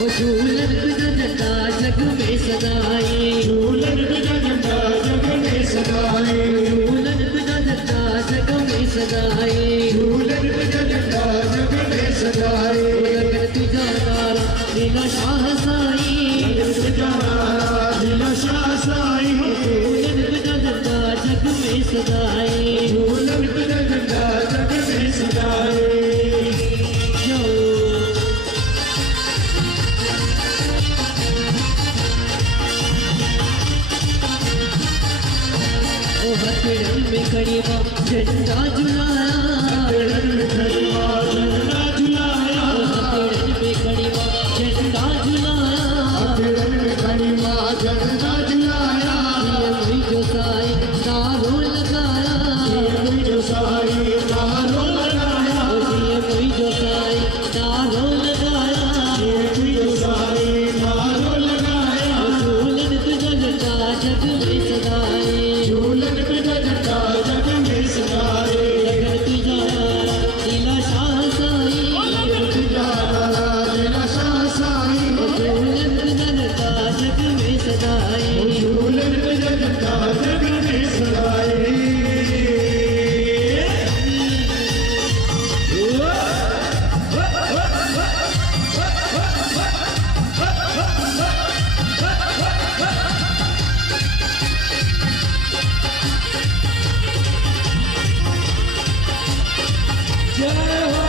झूलन बिना झंडा जग में सदाए, झूलन बिना झंडा जग में सदाए, झूलन बिना झंडा जग में सदाए, झूलन बिना झंडा जग में सदाए। लगन तुझा नारा लीला शाह साई, लगन तुझा नारा लीला शाह साई, झूलन बिना झंडा जग में सदाए, झूलन बिना झंडा जग में सदाए। हथेरन में खड़ी माँ झंडा झुलाया, हथेरन में खड़ी माँ झंडा झुलाया, हथेरन में खड़ी माँ झंडा झुलाया, हथेरन में खड़ी माँ झंडा झुलाया। हुई जो साई नारो लगाया, हुई जो साई नारो लगाया, हुई जो साई नारो लगाया, हुई जो साई नारो लगाया। झूलन तुझा झंडा जग में सदाए, झूलन बिना झंडा जग में सदाए, लगन तुझा लीला शाह साई, लगन तुझा नारा लीला शाह साई, झूलन तुझा झंडा जग में सदाए। झूलन बिना झंडा जग में सदाए। जय हो।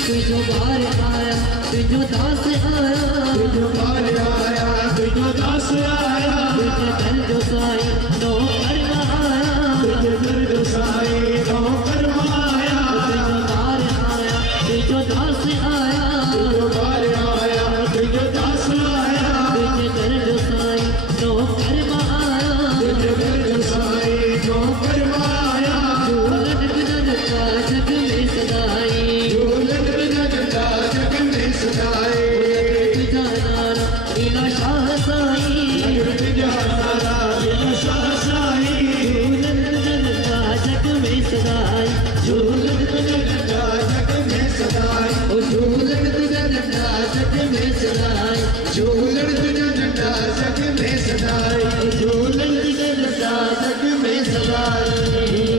तुझो बार आया तुझो दास आया, तुझो बार आया तुझो दास आया, तुझे दर जो साई नो करना आया, तुझे दर्द साई नो करवाया। तुझो बार आया तुझो दास आया, तुझो बार आया तुझो दास आया, तुझे दर जो साई नो कर